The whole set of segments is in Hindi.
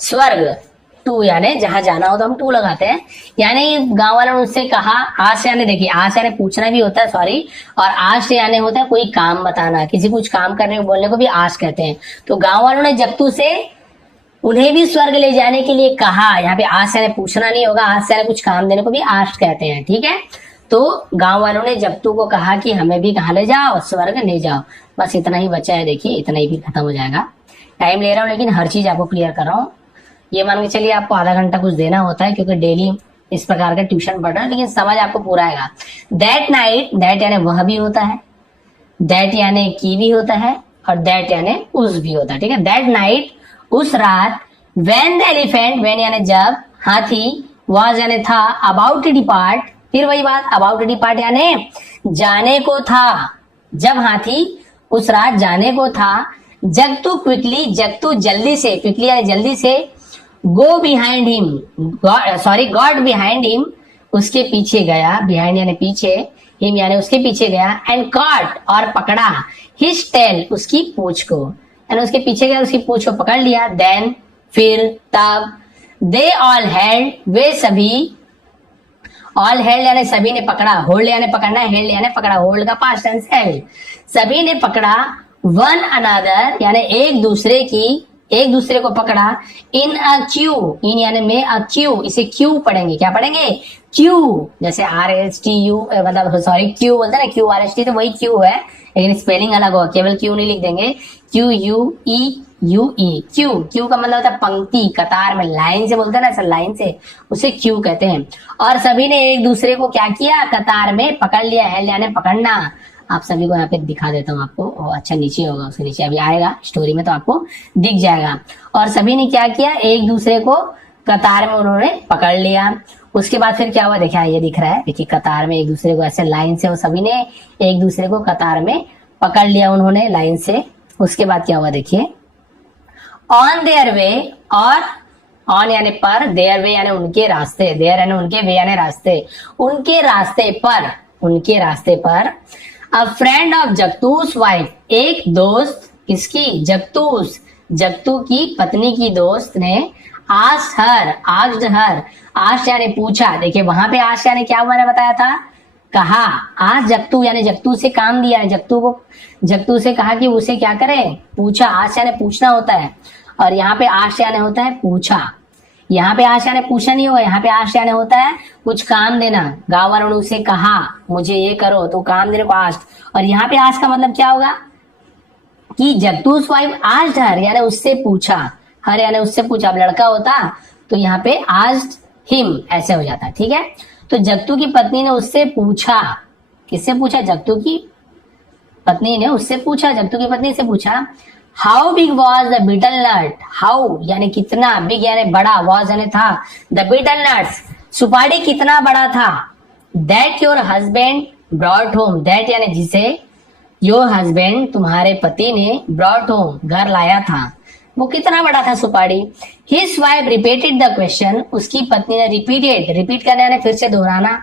स्वर्ग टू, यानी जहां जाना हो तो हम टू लगाते हैं। यानी गांव वालों ने उससे कहा, आज से यानी देखिए, आज से यानी पूछना भी होता है, सॉरी, और आज से यानी होता है कोई काम बताना, किसी कुछ काम करने को बोलने को भी आज कहते हैं। तो गांव वालों ने जगतू से उन्हें भी स्वर्ग ले जाने के लिए कहा। यहाँ पे आज से पूछना नहीं होगा, आज से कुछ काम देने को भी आज कहते हैं, ठीक है। तो गांव वालों ने जगतू को कहा कि हमें भी कहा ले जाओ, स्वर्ग ले जाओ। बस इतना ही बचा है, देखिए इतना ही भी खत्म हो जाएगा। टाइम ले रहा हूँ लेकिन हर चीज आपको क्लियर कर रहा हूँ। ये मान के चलिए आपको आधा घंटा कुछ देना होता है, क्योंकि डेली इस प्रकार का ट्यूशन पढ़ रहा है, लेकिन समझ आपको पूरा आएगा। दैट नाइट, दैट यानी वह भी होता है, दैट यानी की भी होता है, और दैट यानी उस भी होता है, ठीक है। दैट नाइट, उस रात, व्हेन द एलिफेंट, व्हेन यानी जब, हाथी, वाज यानी था, अबाउट टू डिपार्ट, फिर वही बात, अबाउट टू डिपार्ट यानी जाने को था, जब हाथी उस रात जाने को था, जगतू क्विकली, जगतू जल्दी से, क्विकली यानी जल्दी से, go behind him, sorry God behind him, उसके पीछे गया, बिहाइंड यानी पीछे, हिम यानी उसके पीछे गया, एंड कॉट और पकड़ा, हिज टेल उसकी पूंछ को, यानी उसके पीछे गया, उसकी पूंछ को पकड़ लिया। देन फिर, तब, दे ऑल हेल्ड, वे सभी, ऑल हेल्ड यानी सभी ने पकड़ा, होल्ड यानी पकड़ना, हेल्ड यानी पकड़ा, होल्ड का पास्ट टेंस हेल्ड, सभी ने पकड़ा, वन अनदर यानी एक दूसरे की, एक दूसरे को पकड़ा, इन अ क्यू, इन यानी में, अ क्यू, इसे क्यू पढ़ेंगे, क्या पढ़ेंगे, क्यू, जैसे RSTU, मतलब सॉरी क्यू बोलते हैं ना, QRST, तो वही क्यू है, लेकिन स्पेलिंग अलग हो, केवल क्यू नहीं लिख देंगे, QUEUE, क्यू, क्यू का मतलब होता है पंक्ति, कतार में, लाइन से बोलते हैं ना, ऐसा लाइन से, उसे क्यू कहते हैं। और सभी ने एक दूसरे को क्या किया, कतार में पकड़ लिया, हेल्ड यानी पकड़ना। आप सभी को यहाँ पे दिखा देता हूँ आपको, और अच्छा नीचे होगा, उसके नीचे अभी आएगा स्टोरी में तो आपको दिख जाएगा। और सभी ने क्या किया, एक दूसरे को कतार में उन्होंने पकड़ लिया। उसके बाद फिर क्या हुआ, देखिए ये दिख रहा है, देखिए कतार में एक दूसरे को ऐसे लाइन से, वो सभी ने एक दूसरे को कतार में पकड़ लिया उन्होंने लाइन से। उसके बाद क्या हुआ देखिए, ऑन देयर वे, और ऑन यानी पर, देयर वे यानी उनके रास्ते, देयर यानी उनके, वे यानी रास्ते, उनके रास्ते पर, उनके रास्ते पर, अ फ्रेंड ऑफ जगतूस वाइफ, एक दोस्त, किसकी, जगतूस, जगतू की पत्नी की दोस्त ने, asked her, asked her, asked यानी पूछा, देखिए वहां पे आस्क्ड यानी क्या मैंने बताया था, कहा, आज जगतू यानी जगतू से काम दिया है, जगतू को, जगतू से कहा कि उसे क्या करे, पूछा, आस्क्ड यानी पूछना होता है, और यहाँ पे आस्क्ड यानी होता है पूछा। यहाँ पे आस्क्ड यानी पूछना नहीं होगा, यहाँ पे आस्क्ड यानी होता है कुछ काम देना। गांव वालों ने उसे कहा मुझे ये करो, तो काम देने को आस्क्ड। और यहाँ पे आस्क्ड का मतलब क्या होगा कि जगतूस वाइफ आस्क्ड हर, यानी उससे पूछा, हर यानी उससे पूछा। अब लड़का होता तो यहाँ पे आस्क्ड हिम ऐसे हो जाता, ठीक है। तो जगतू की पत्नी ने उससे पूछा, किससे पूछा, जगतू की पत्नी ने उससे पूछा, जगतू की पत्नी से पूछा, how big was the betel nut, how यानी कितना, बिग यानी बड़ा, वॉज यानी था, द बीटल नट्स सुपारी कितना बड़ा था, that your husband brought home, that यानी जिसे, योर हस्बैंड तुम्हारे पति ने, ब्रॉट होम घर लाया था, वो कितना बड़ा था सुपारी। His wife repeated the question, उसकी पत्नी ने रिपीटेड, रिपीट करना यानी फिर से दोहराना,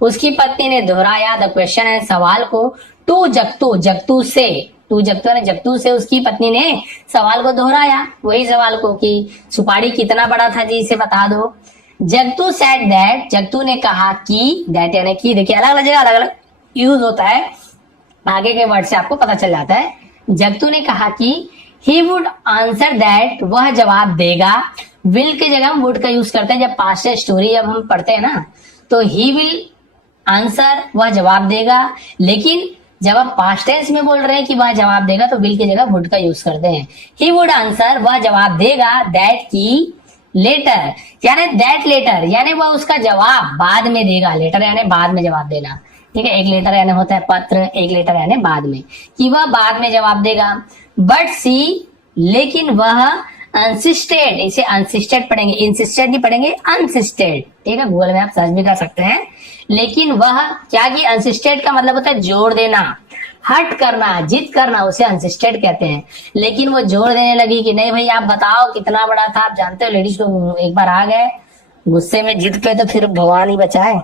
उसकी पत्नी ने दोहराया द क्वेश्चन है सवाल को, टू जगतू, जगतू से, टू जगतू ने, जगतू से उसकी पत्नी ने सवाल को दोहराया, वही सवाल को कि सुपारी कितना बड़ा था जी, इसे बता दो। जगतू सेड दैट, जगतू ने कहा कि, दैट यानी कि, देखिए अलग अलग जगह अलग अलग यूज होता है, आगे के वर्ड से आपको पता चल जाता है। जगतू ने कहा कि ही वुड आंसर दैट, वह जवाब देगा, विल की जगह हम वुड का यूज करते हैं जब पास्ट स्टोरी जब हम पढ़ते हैं ना, तो ही विल आंसर, वह जवाब देगा। लेकिन जब आप पास्ट टेंस में बोल रहे हैं कि वह जवाब देगा, तो विल की जगह वुड का यूज करते हैं। ही वुड आंसर, वह जवाब देगा, दैट की लेटर, यानी दैट लेटर यानी वह उसका जवाब बाद में देगा, लेटर यानी बाद में जवाब देना, ठीक है। एक लेटर यानी होता है पत्र, एक लेटर यानी बाद में, कि वह बाद में जवाब देगा। बट सी, लेकिन वह, अनसिस्टेड, इसे अनसिस्टेड पढ़ेंगे, इंसिस्टेड नहीं पढ़ेंगे, अनसिस्टेड, ठीक है। गूगल में आप सर्च भी कर सकते हैं। लेकिन वह क्या, कि अनसिस्टेड का मतलब होता है जोर देना, हट करना, जिद करना, उसे अनसिस्टेड कहते हैं। लेकिन वो जोर देने लगी कि नहीं भाई आप बताओ कितना बड़ा था। आप जानते हो लेडीज को एक बार आ गए गुस्से में जिद पे, तो फिर भगवान ही बचाए।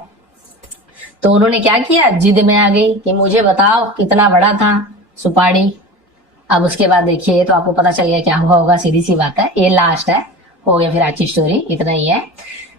तो उन्होंने क्या किया, जिद में आ गई कि मुझे बताओ कितना बड़ा था सुपारी। अब उसके बाद देखिए तो आपको पता चल गया क्या हुआ होगा, सीधी सी बात है, ये लास्ट है हो गया फिर आज की स्टोरी, इतना ही है।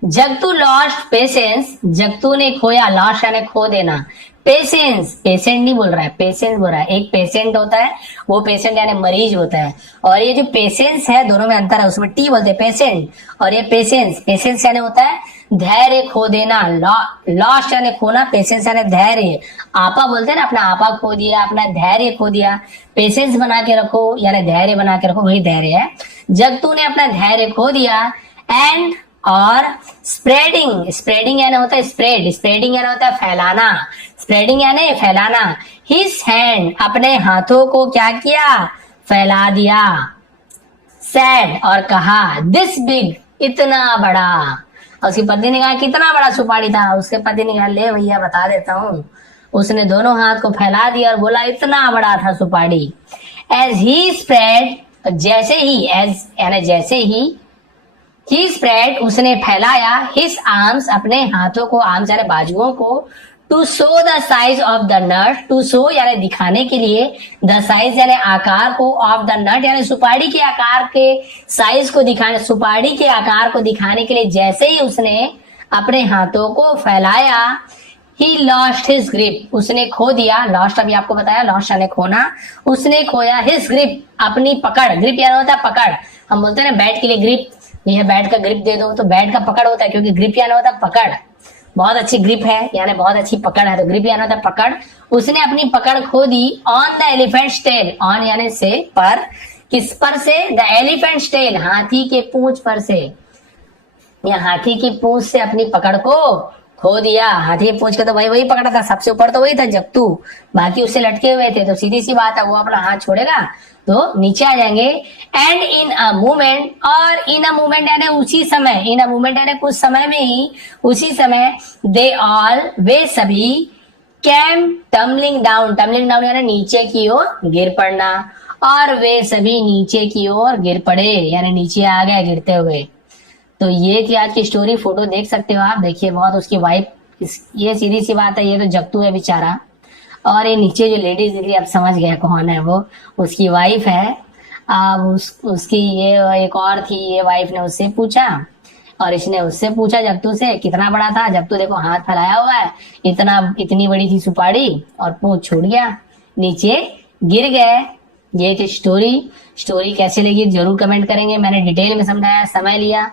जगतू लॉस्ट पेशेंस, जगतू ने खोया, लॉस्ट यानी खो देना, पेशेंस, पेशेंट नहीं बोल रहा है, पेशेंट बोल रहा है। एक पेशेंट होता है, वो पेशेंट यानी मरीज होता है, और ये जो पेशेंस है दोनों में अंतर है, उसमें टी बोलते हैं पेशेंट, और ये पेशेंस, पेशेंस यानी होता है धैर्य खो देना, लॉस्ट यानी खोना, पेशेंस यानी धैर्य। आपा बोलते हैं ना, अपना आपा खो दिया, अपना धैर्य खो दिया, पेशेंस बना के रखो यानी धैर्य बना के रखो, वही धैर्य है। जगतू ने अपना धैर्य खो दिया, एंड और स्प्रेडिंग, स्प्रेडिंग यानी होता है स्प्रेड, स्प्रेडिंग यानी होता है फैलाना, स्प्रेडिंग यानी फैलाना, हिज हैंड, अपने हाथों को क्या किया, फैला दिया, सैड और कहा, दिस बिग, इतना बड़ा। उसकी पत्नी ने कहा कितना बड़ा सुपारी था, उसके पति ने कहा ले भैया बता देता हूँ। उसने दोनों हाथ को फैला दिया और बोला इतना बड़ा था सुपारी। एज ही स्प्रेड, जैसे ही, एज यानी जैसे ही स्प्रेड, उसने फैलाया, हिज आर्म्स, अपने हाथों को, आर्म्स यानी बाजुओं को, to show the size of the nut, to show यानी दिखाने के लिए, द साइज यानी आकार को, ऑफ द नट यानी सुपारी के आकार के साइज को दिखाने, सुपारी के आकार को दिखाने के लिए जैसे ही उसने अपने हाथों को फैलाया, ही लॉस्ट हिज ग्रिप, उसने खो दिया, लॉस्ट अभी आपको बताया, लॉस्ट यानी खोना, उसने खोया हिज ग्रिप, अपनी पकड़, ग्रिप यानी होता है पकड़, हम बोलते हैं ना बैट के लिए ग्रिप, यह बैट का ग्रिप दे दो, तो बैट का पकड़ होता है, क्योंकि ग्रिप यानी होता है पकड़, बहुत अच्छी ग्रिप है यानी बहुत अच्छी पकड़ है, तो ग्रिप यानी होता है पकड़। उसने अपनी पकड़ खो दी, on the elephant's tail, on यानी से, पर, किस पर से, द एलिफेंट्स टेल, हाथी के पूंछ पर से, या हाथी की पूंछ से अपनी पकड़ को खो दिया। हाथी की पूंछ का तो वही पकड़ा था, सबसे ऊपर तो वही था जगतू, बाकी उससे लटके हुए थे, तो सीधी सी बात है वो अपना हाथ छोड़ेगा तो नीचे आ जाएंगे। एंड इन अ मूवमेंट, और इन अ मूवमेंट यानी उसी समय, इन अ मूवमेंट यानी कुछ समय में ही, उसी समय, दे ऑल, वे सभी, came tumbling down, tumbling down यानी नीचे की ओर गिर पड़ना, और वे सभी नीचे की ओर गिर पड़े यानी नीचे आ गए गिरते हुए। तो ये थी आज की स्टोरी, फोटो देख सकते हो आप, देखिए बहुत उसकी वाइफ, ये सीधी सी बात है, ये तो जगतू है बेचारा, और ये नीचे जो लेडीज दिख रही है आप समझ गए कौन है वो, उसकी वाइफ है। अब उसकी ये एक और थी, ये वाइफ ने उससे पूछा, और इसने उससे पूछा जगतू से कितना बड़ा था, जगतू देखो हाथ फैलाया हुआ है, इतनी बड़ी थी सुपारी, और पूंछ छूट गया, नीचे गिर गए। ये थी स्टोरी कैसे लगी जरूर कमेंट करेंगे, मैंने डिटेल में समझाया, समय लिया,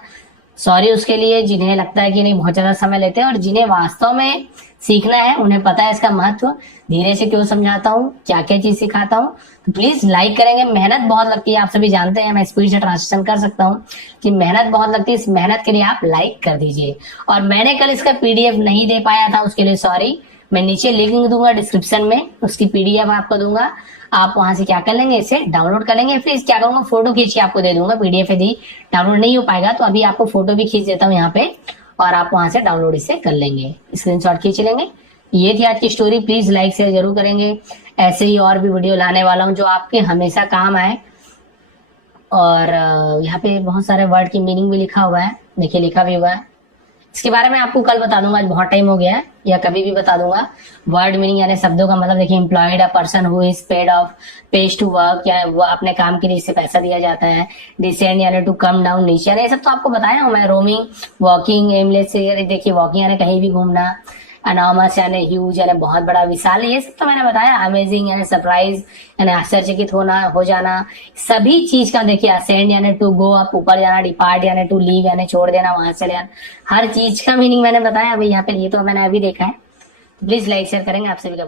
सॉरी उसके लिए जिन्हें लगता है कि नहीं बहुत ज्यादा समय लेते हैं, और जिन्हें वास्तव में सीखना है उन्हें पता है इसका महत्व, धीरे से क्यों समझाता हूँ, क्या क्या चीज सिखाता हूँ, तो प्लीज लाइक करेंगे। मेहनत बहुत लगती है, आप सभी जानते हैं, मैं स्पीड से ट्रांसलेशन कर सकता हूँ कि मेहनत बहुत लगती है, इस मेहनत के लिए आप लाइक कर दीजिए। और मैंने कल इसका पीडीएफ नहीं दे पाया था, उसके लिए सॉरी, मैं नीचे लिंक दूंगा डिस्क्रिप्शन में, उसकी पीडीएफ आपको दूंगा, आप वहां से क्या कर लेंगे, इसे डाउनलोड कर लेंगे, फिर क्या करूंगा फोटो खींच के आपको दे दूंगा, पीडीएफ यदि डाउनलोड नहीं हो पाएगा तो अभी आपको फोटो भी खींच देता हूँ यहाँ पे, और आप वहां से डाउनलोड इसे कर लेंगे, स्क्रीनशॉट खींच लेंगे। ये थी आज की स्टोरी, प्लीज लाइक शेयर जरूर करेंगे, ऐसे ही और भी वीडियो लाने वाला हूँ जो आपके हमेशा काम आए। और यहाँ पे बहुत सारे वर्ड की मीनिंग भी लिखा हुआ है, देखिए लिखा भी हुआ है, इसके बारे में आपको कल बता दूंगा, आज बहुत टाइम हो गया है, या कभी भी बता दूंगा। वर्ड मीनिंग यानी शब्दों का मतलब देखिए, employed a person who is paid to work, या वो अपने काम के लिए इससे पैसा दिया जाता है। डिसेंड यानी टू कम डाउन, नीचे यानी, ये सब तो आपको बताया हूँ मैं। रोमिंग, वॉकिंग, एमलेस से देखिए वॉकिंग यानी कहीं भी घूमना। अनॉमस यानी ह्यूज यानी बहुत बड़ा विशाल, ये सब तो मैंने बताया। अमेजिंग यानी सरप्राइज यानी आश्चर्यचकित होना, हो जाना, सभी चीज का देखिए। असेंड यानी टू गो अप, ऊपर जाना। डिपार्ट यानी टू लीव यानी छोड़ देना, वहां चले जाना, हर चीज का मीनिंग मैंने बताया। अभी यहाँ पे ये तो मैंने अभी देखा है, प्लीज लाइक शेयर करेंगे, आप सभी का